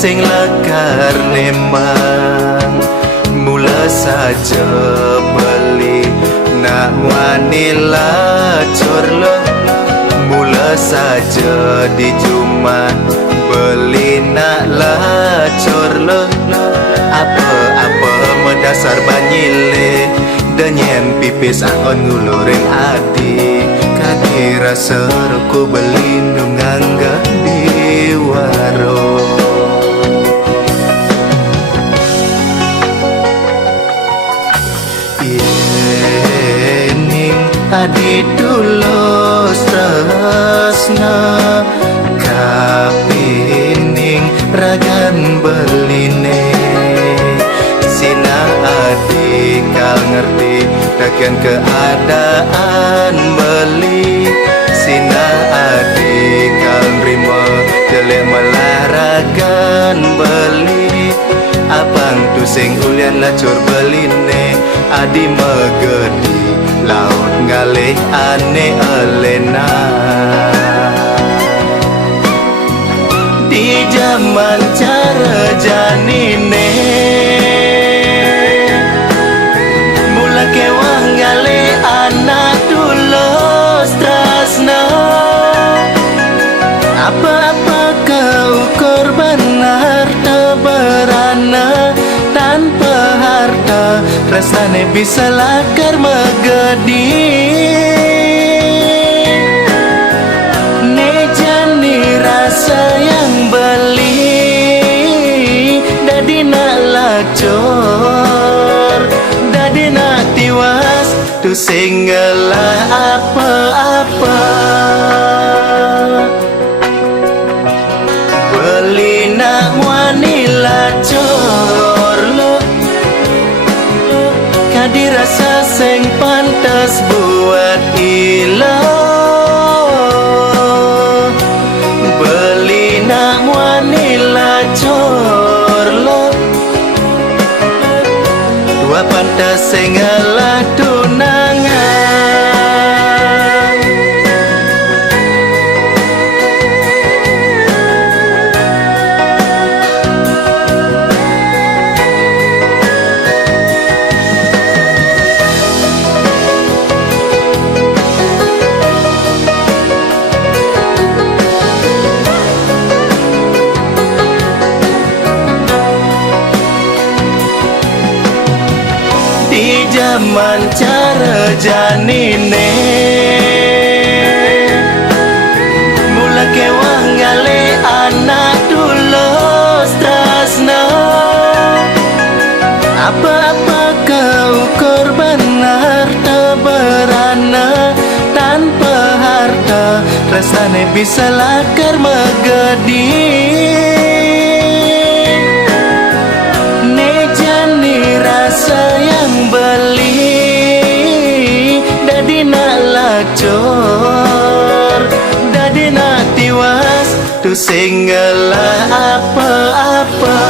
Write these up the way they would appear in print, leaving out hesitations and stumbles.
sing lekar nemang. Mula saja beli nak wanila corlo. Mula saja di Jumat beli nak lacor lo. Apa-apa mendasar banyile danyen pipis akon ngulurin adi. Kaki rasa ku beli nungangga di warung. Yening adi tulos tresna kapining ragan beline. Sina adi kal ngerti ragan keadaan beli. Sina adi kal nrimo jelek melaragan beli. Abang tu sing ulian lacur beline adi megedi laut ngalih ane elena. Di zaman cara janine mula kewang ngalih anak tulus tresna. Apa-apa kau korban harta berana. Tanpa harta rasanya bisa lakar megedi. Nejani rasa yang beli dadi nak lacor, dadi nak tiwas tu singgalah apa-apa. Beli nak wanila cor lo. Kadi rasa sing pantas buat ilo. Beli nak wanila cor lo. Dua pantas sing ngalah tunangan. Di zaman cara janine mula kewang ngale anak tulus tresna. Apa-apa kau korban harta berana. Tanpa harta rasanya bisa lakar megedi. Nejani rasa yang beli dadi nak lacor, dadi nak tiwas tu singgalah apa-apa.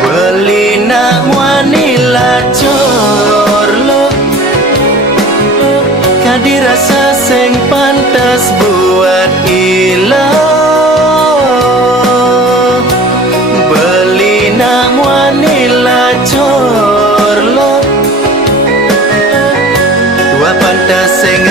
Beli nak wanila cor lo. Kadi rasa sing pantas buat ilo. Beli nak wanila cor lo. Dua pantas sing